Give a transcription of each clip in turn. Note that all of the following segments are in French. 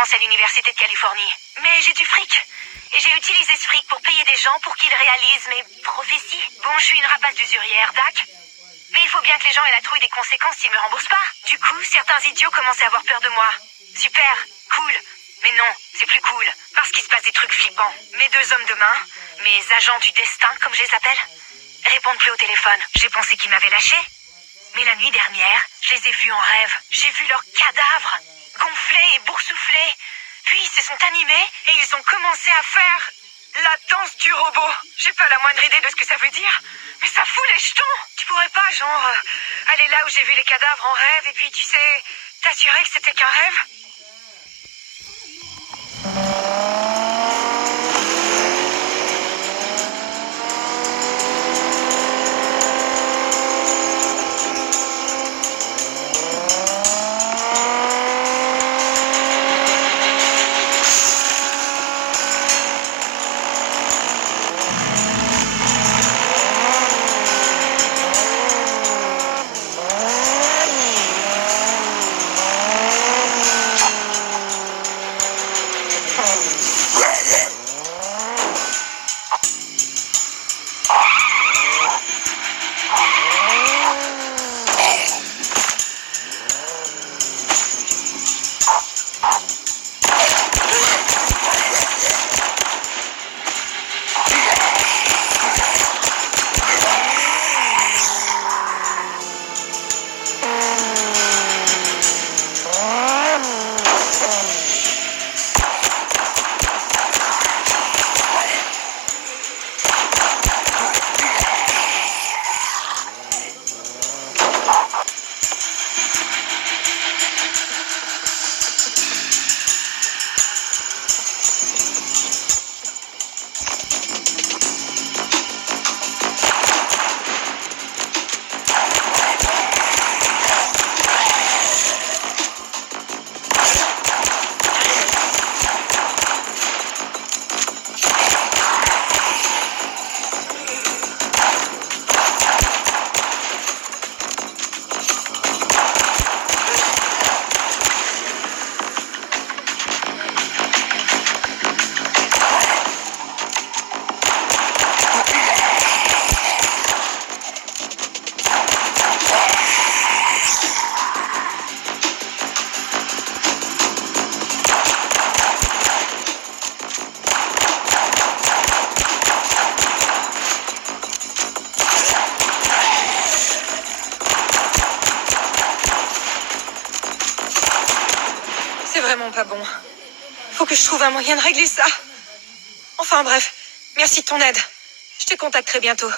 commence à l'université de Californie. Mais j'ai du fric. Et j'ai utilisé ce fric pour payer des gens pour qu'ils réalisent mes prophéties. Bon, je suis une rapace d'usurière, dac. Mais il faut bien que les gens aient la trouille des conséquences s'ils me remboursent pas. Du coup, certains idiots commencent à avoir peur de moi. Super, cool. Mais non, c'est plus cool. Parce qu'il se passe des trucs flippants. Mes deux hommes de main, mes agents du destin, comme je les appelle, répondent plus au téléphone. J'ai pensé qu'ils m'avaient lâché. Mais la nuit dernière, je les ai vus en rêve. J'ai vu leurs cadavres, gonflés et boursouflés. Puis ils se sont animés et ils ont commencé à faire la danse du robot. J'ai pas la moindre idée de ce que ça veut dire, mais ça fout les jetons. Tu pourrais pas, genre, aller là où j'ai vu les cadavres en rêve et puis, tu sais, t'assurer que c'était qu'un rêve? C'est vraiment pas bon. Faut que je trouve un moyen de régler ça. Enfin bref, merci de ton aide. Je te contacterai bientôt.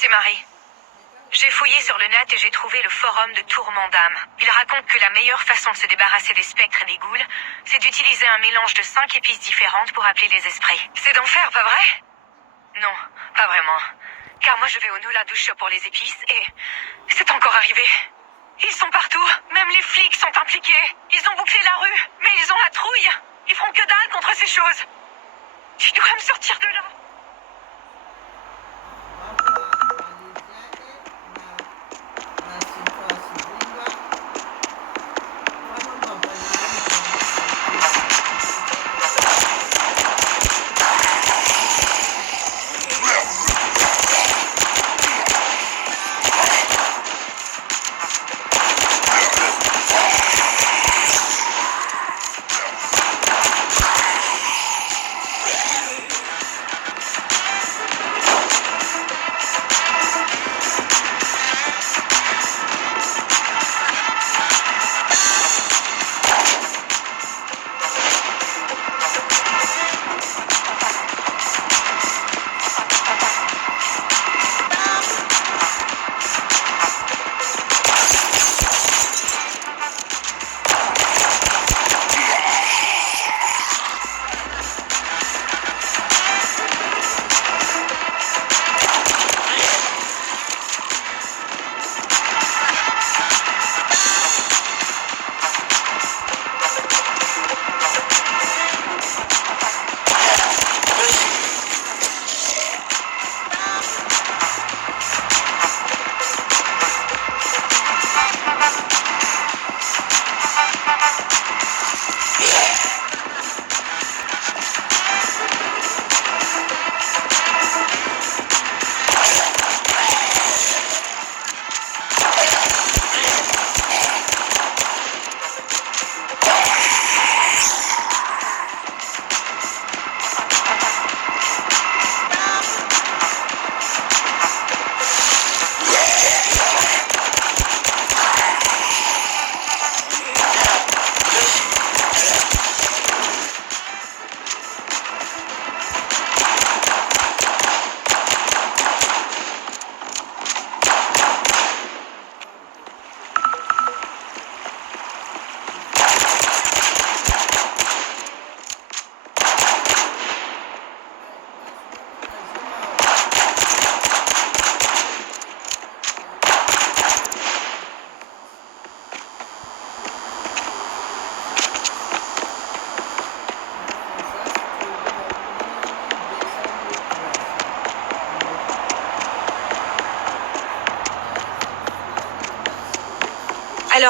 C'est Marie. J'ai fouillé sur le net et j'ai trouvé le forum de Tourment d'âme. Il raconte que la meilleure façon de se débarrasser des spectres et des ghouls, c'est d'utiliser un mélange de 5 épices différentes pour appeler les esprits. C'est d'enfer, pas vrai? Non, pas vraiment. Car moi je vais au Nula Douche pour les épices et c'est encore arrivé. Ils sont partout, même les flics sont impliqués. Ils ont bouclé la rue, mais ils ont la trouille. Ils feront que dalle contre ces choses. Tu dois me sortir de là.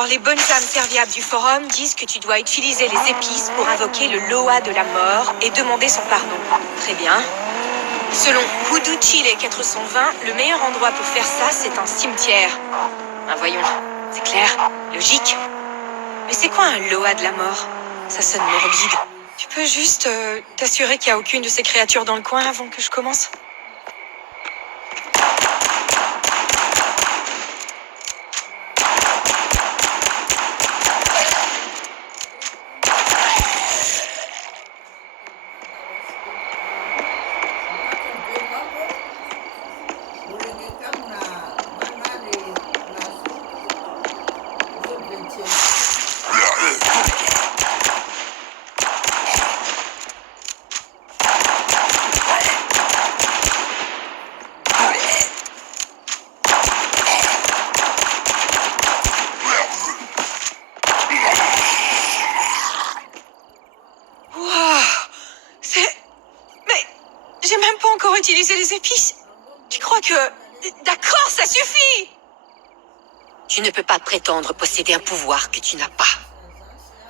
Alors, les bonnes âmes serviables du forum disent que tu dois utiliser les épices pour invoquer le Loa de la mort et demander son pardon. Très bien. Selon Hoodoo Chile 420, le meilleur endroit pour faire ça, c'est un cimetière. Ah, voyons, c'est clair, logique. Mais c'est quoi un Loa de la mort? Ça sonne morbide. Tu peux juste t'assurer qu'il n'y a aucune de ces créatures dans le coin avant que je commence? J'ai même pas encore utilisé les épices. Tu crois que... D'accord, ça suffit! Tu ne peux pas prétendre posséder un pouvoir que tu n'as pas.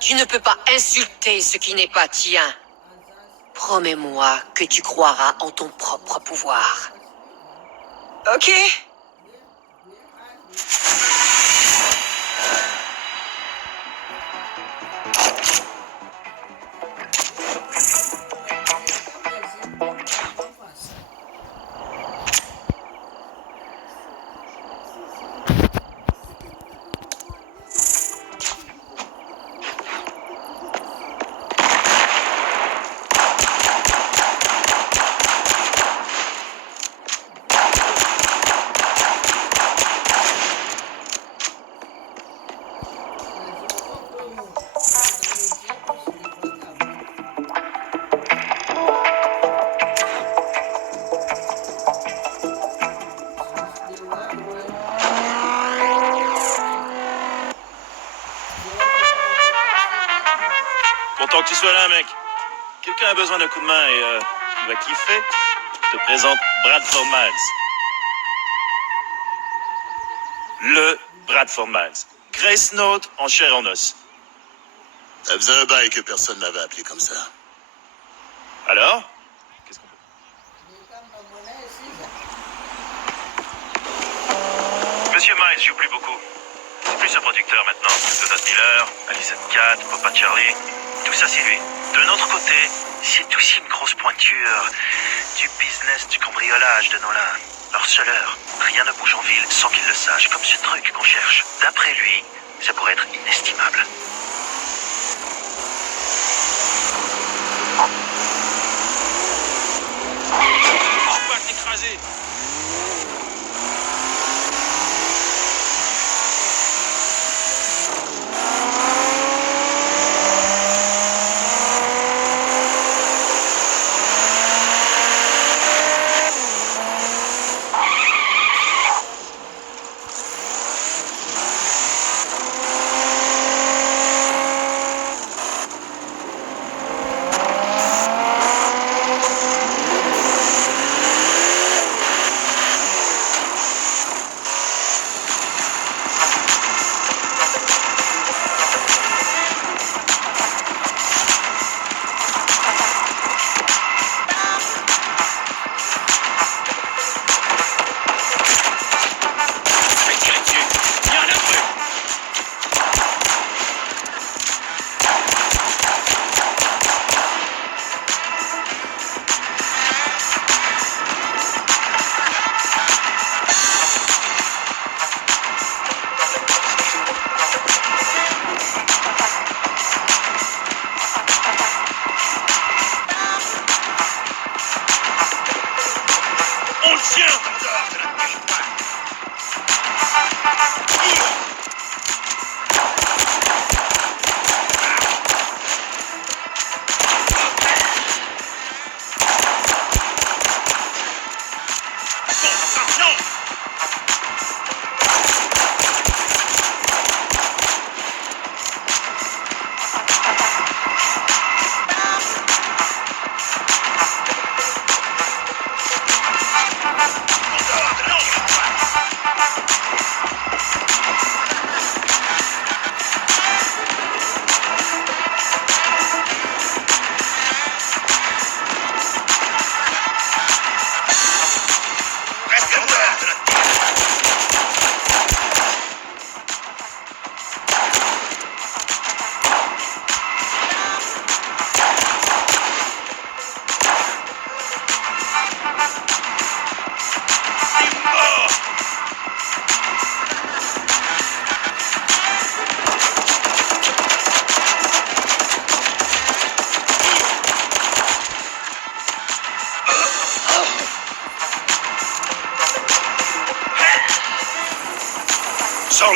Tu ne peux pas insulter ce qui n'est pas tien. Promets-moi que tu croiras en ton propre pouvoir. Ok. Content que tu sois là, mec. Quelqu'un a besoin d'un coup de main et tu vas kiffer. Je te présente Bradford Miles. Le Bradford Miles. Grace Note en chair et en os. Ça faisait un bail que personne n'avait appelé comme ça. Alors? Qu'est-ce qu'on fait? Monsieur Miles joue plus beaucoup. C'est plus un producteur maintenant. Donald Miller, Alison Cat, Papa Charlie. Tout ça, c'est lui. De notre côté, c'est aussi une grosse pointure du business du cambriolage de Nolan. Harceleur. Rien ne bouge en ville sans qu'il le sache, comme ce truc qu'on cherche. D'après lui, ça pourrait être inestimable. Oh, pas t'écraser!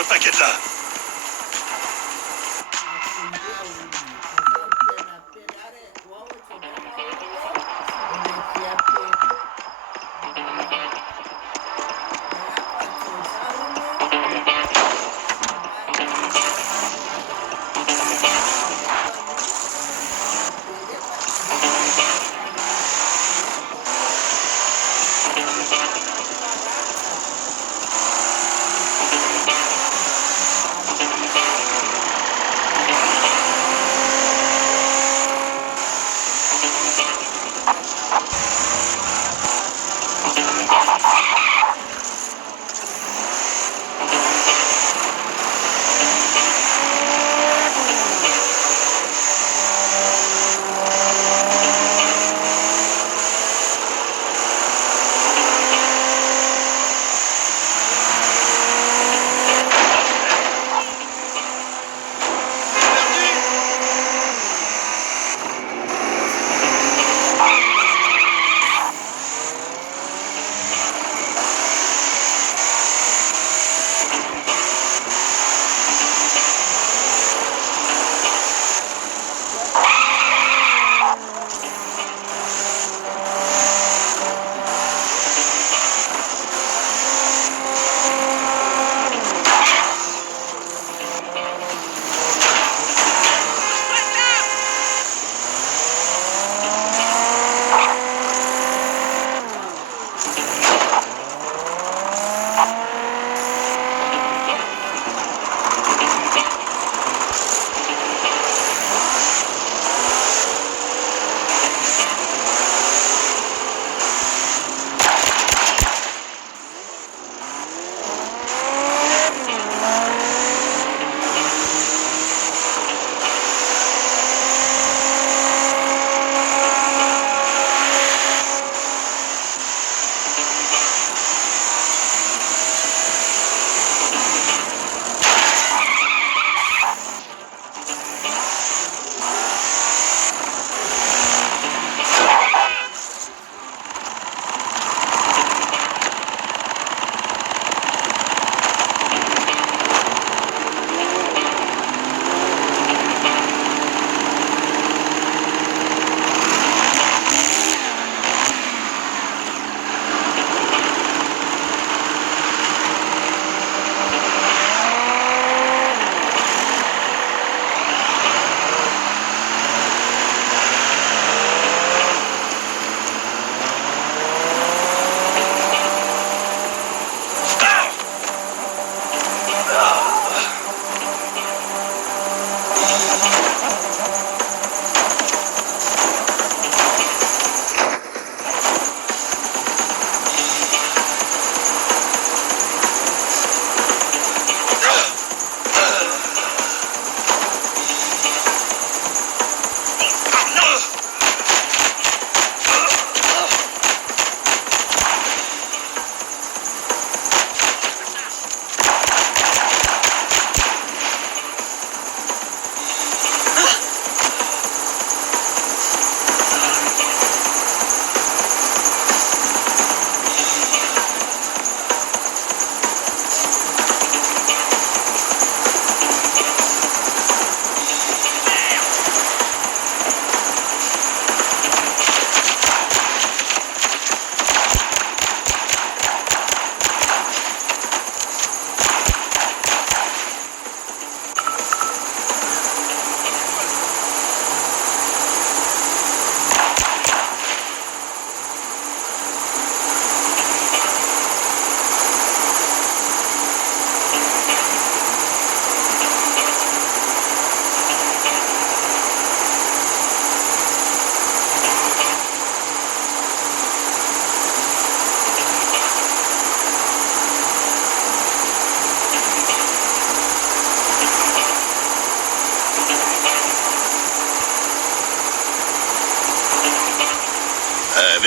paquet de là.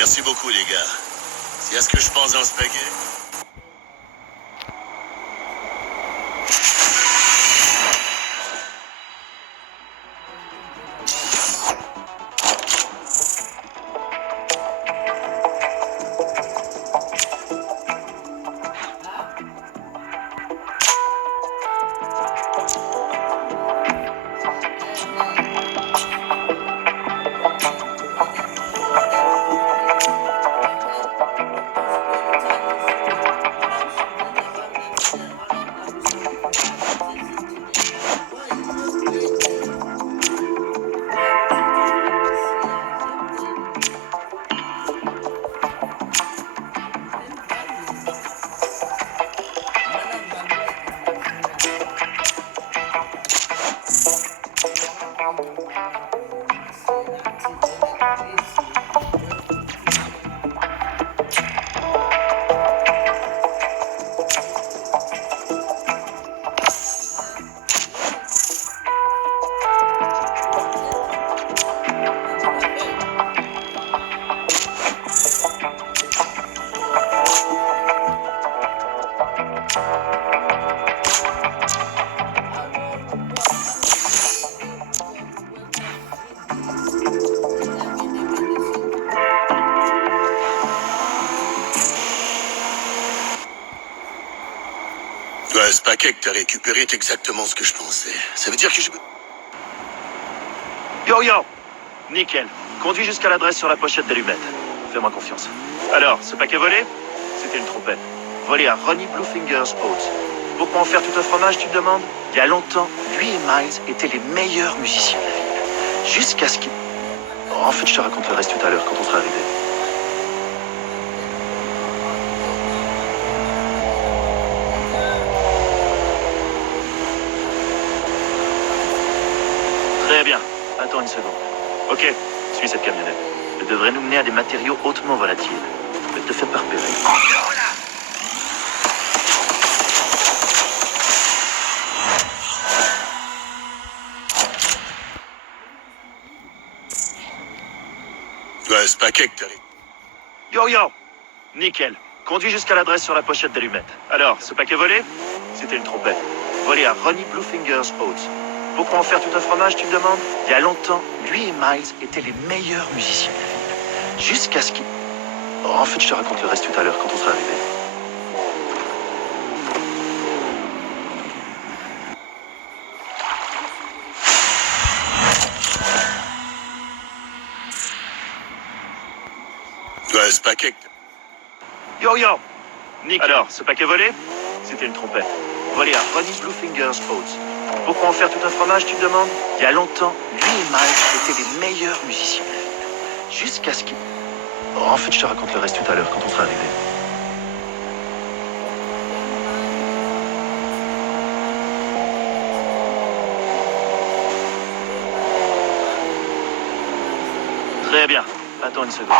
Merci beaucoup, les gars. C'est à ce que je pense dans ce paquet. Ouais, ce paquet que t'as récupéré est exactement ce que je pensais. Ça veut dire que je... Yo yo! Nickel. Conduis jusqu'à l'adresse sur la pochette d'allumette. Fais-moi confiance. Alors, ce paquet volé? C'était une trompette. Volé à Ronnie Bluefinger's Oats. Pourquoi en faire tout un fromage, tu te demandes? Il y a longtemps, lui et Miles étaient les meilleurs musiciens de la ville. Jusqu'à ce qu'ils... Oh, en fait, je te raconte le reste tout à l'heure, quand on sera arrivé. Très bien. Attends une seconde. Ok, suis cette camionnette. Elle devrait nous mener à des matériaux hautement volatiles. Ne te fais pas repérer. Ouais, ce paquet que t'as récupéré... Yo yo! Nickel. Conduis jusqu'à l'adresse sur la pochette d'allumette. Alors, ce paquet volé? C'était une trompette. Volé à Ronnie Bluefinger's Oats. Pourquoi en faire tout un fromage, tu te demandes? Il y a longtemps, lui et Miles étaient les meilleurs musiciens de la ville. Jusqu'à ce qu'ils... Oh, en fait, je te raconte le reste tout à l'heure, quand on sera arrivé. Ouais, ce paquet que t'as... Yo yo! Nickel. Alors, ce paquet volé? C'était une trompette. Volé à Ronnie Bluefinger's Oats. Pourquoi en faire tout un fromage, tu te demandes? Il y a longtemps, lui et Miles étaient les meilleurs musiciens de la ville. Jusqu'à ce qu'ils... Oh, en fait, je te raconte le reste tout à l'heure, quand on sera arrivé. Très bien. Attends une seconde.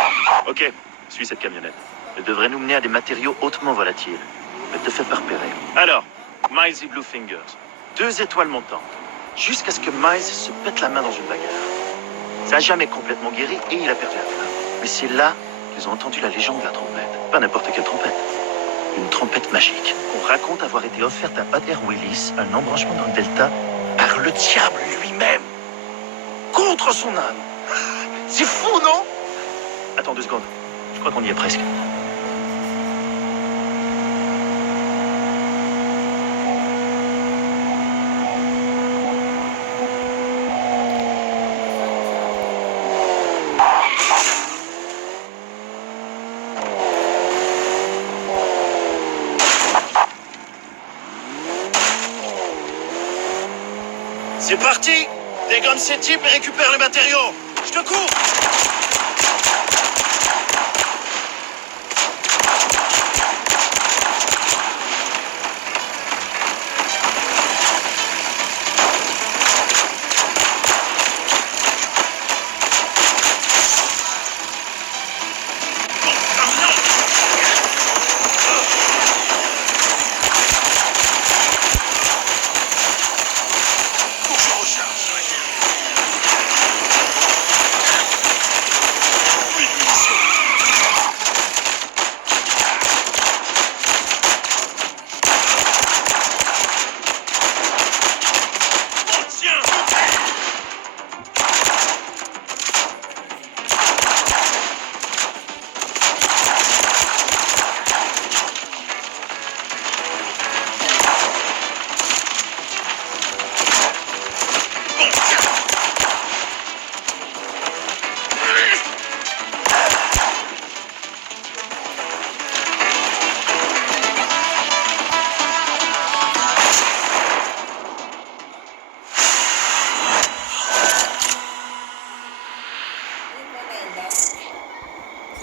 Ok, suis cette camionnette. Elle devrait nous mener à des matériaux hautement volatiles. Ne te fais pas repérer. Alors, Miles et Bluefingers. 2 étoiles montantes. Jusqu'à ce que Miles se pète la main dans une bagarre. Ça n'a jamais complètement guéri et il a perdu la flamme. Mais c'est là qu'ils ont entendu la légende de la trompette. Pas n'importe quelle trompette. Une trompette magique. On raconte avoir été offerte à Hot Air Willis, un embranchement dans le delta, par le diable lui-même. Contre son âme. C'est fou, non? Attends 2 secondes. Je crois qu'on y est presque. C'est parti! Dégomme ces types et récupère les matériaux! Je te cours!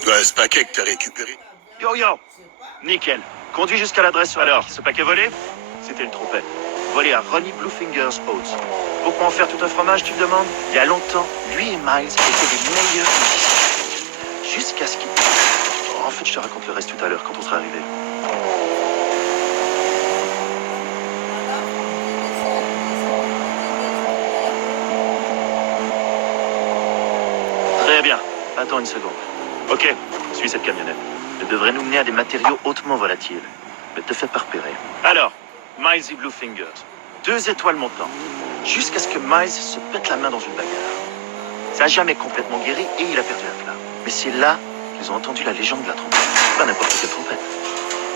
Ouais, ce paquet que t'as récupéré... Yo yo! Nickel. Conduis jusqu'à l'adresse sur... Alors, ce paquet volé? C'était une trompette. Volé à Ronnie Bluefinger's Oats. Pourquoi en faire tout un fromage, tu te demandes? Il y a longtemps, lui et Miles étaient les meilleurs musiciens. Jusqu'à ce qu'ils... En fait, je te raconte le reste tout à l'heure, quand on sera arrivé. Très bien. Attends une seconde. Ok, suis cette camionnette. Elle devrait nous mener à des matériaux hautement volatiles. Ne te fais pas repérer. Alors, Miles et Blue Fingers. 2 étoiles montantes. Jusqu'à ce que Miles se pète la main dans une bagarre. Ça n'a jamais complètement guéri et il a perdu la flamme. Mais c'est là qu'ils ont entendu la légende de la trompette. Pas n'importe quelle trompette.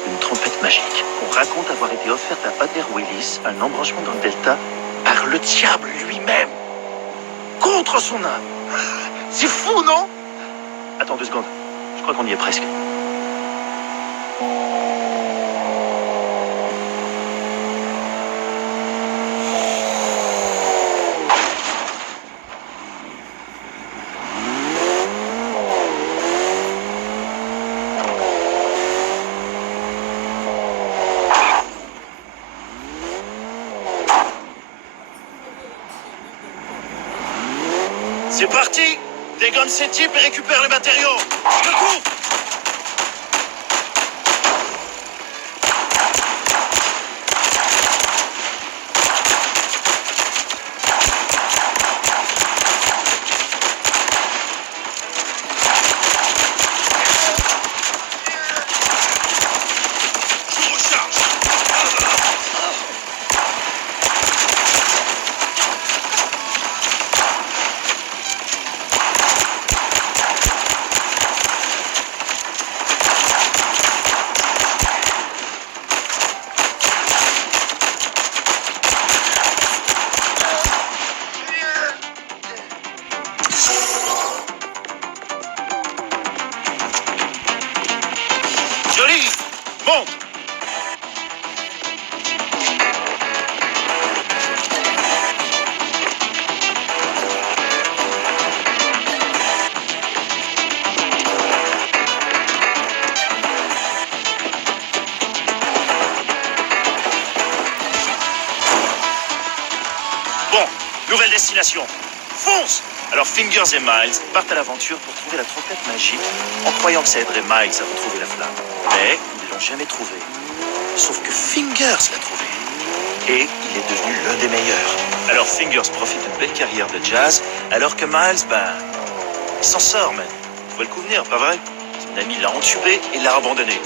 Une trompette magique qu'on raconte avoir été offerte à Pater Willis, un embranchement dans le Delta, par le diable lui-même. Contre son âme. C'est fou, non? Attends 2 secondes. Je crois qu'on y est presque. C'est parti! Dégonne ces types et récupère les matériaux! Je te cours! Je recharge! Jolie! Monte! Bon, nouvelle destination. Fonce! Alors Fingers et Miles partent à l'aventure pour trouver la trompette magique en croyant que ça aiderait Miles à retrouver la flamme. Mais ils ne l'ont jamais trouvée. Sauf que Fingers l'a trouvée. Et il est devenu l'un des meilleurs. Alors Fingers profite d'une belle carrière de jazz, alors que Miles, il s'en sort, man. Tu vois le coup venir, pas vrai? Son ami l'a entubé et l'a abandonné.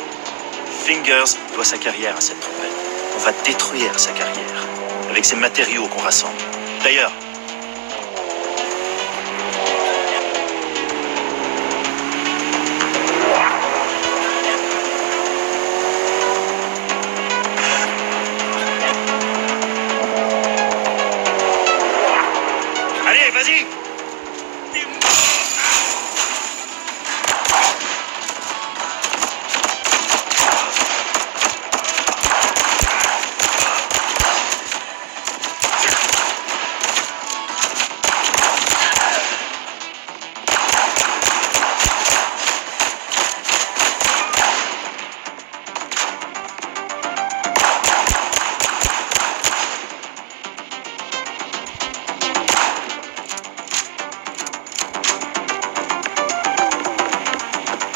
Fingers doit sa carrière à cette trompette. On va détruire sa carrière avec ces matériaux qu'on rassemble. D'ailleurs, allez, vas-y!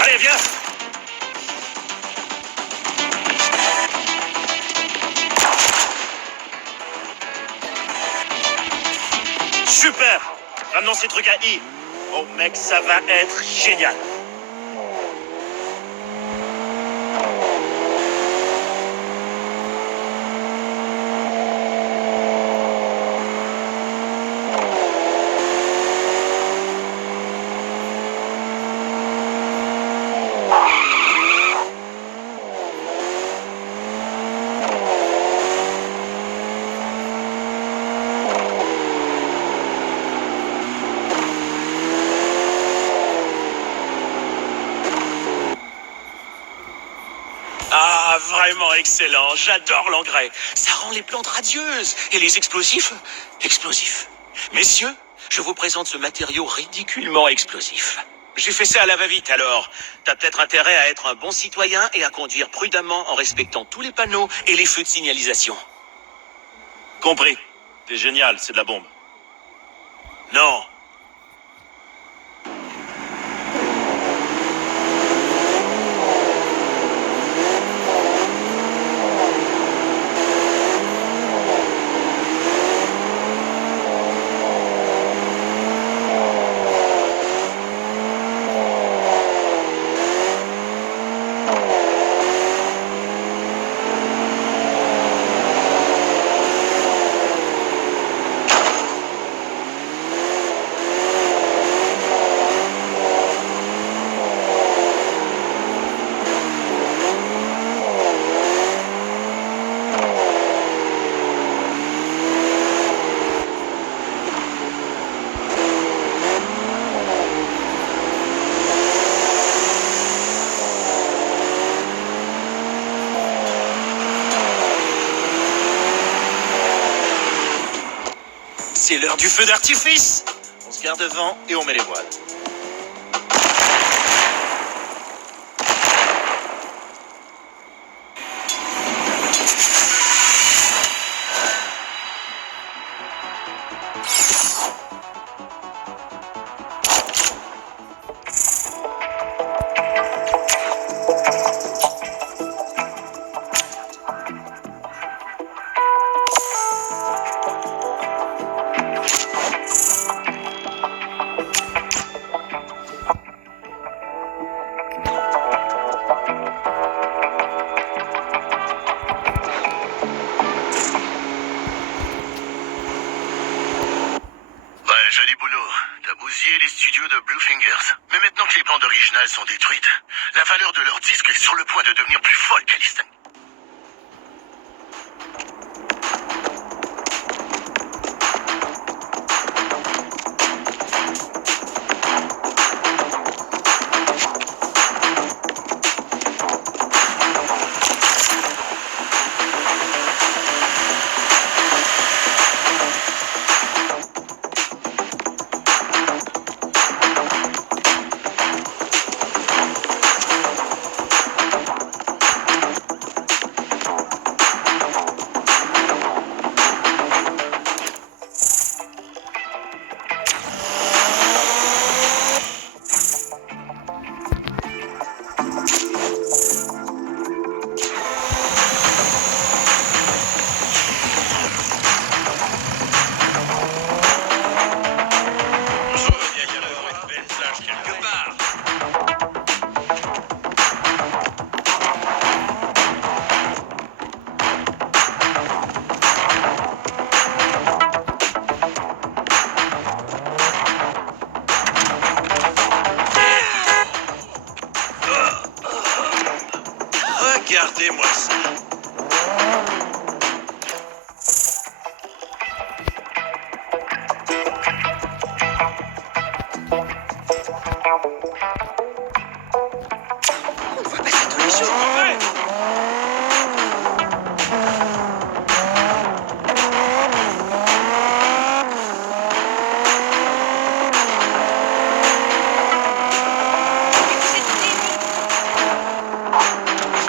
Allez, viens! Super! Ramenons ces trucs à I. Oh mec, ça va être génial. Ah, vraiment excellent. J'adore l'engrais. Ça rend les plantes radieuses. Et les explosifs? Explosifs. Messieurs, je vous présente ce matériau ridiculement explosif. J'ai fait ça à la va-vite alors. T'as peut-être intérêt à être un bon citoyen et à conduire prudemment en respectant tous les panneaux et les feux de signalisation. Compris. T'es génial, c'est de la bombe. Non. C'est l'heure du feu d'artifice. On se garde devant et on met les voiles. Ouais, joli boulot. T'as bousillé les studios de Bluefingers. Mais maintenant que les bandes originales sont détruites, la valeur de leur disque est sur le point de devenir plus folle qu'Alice.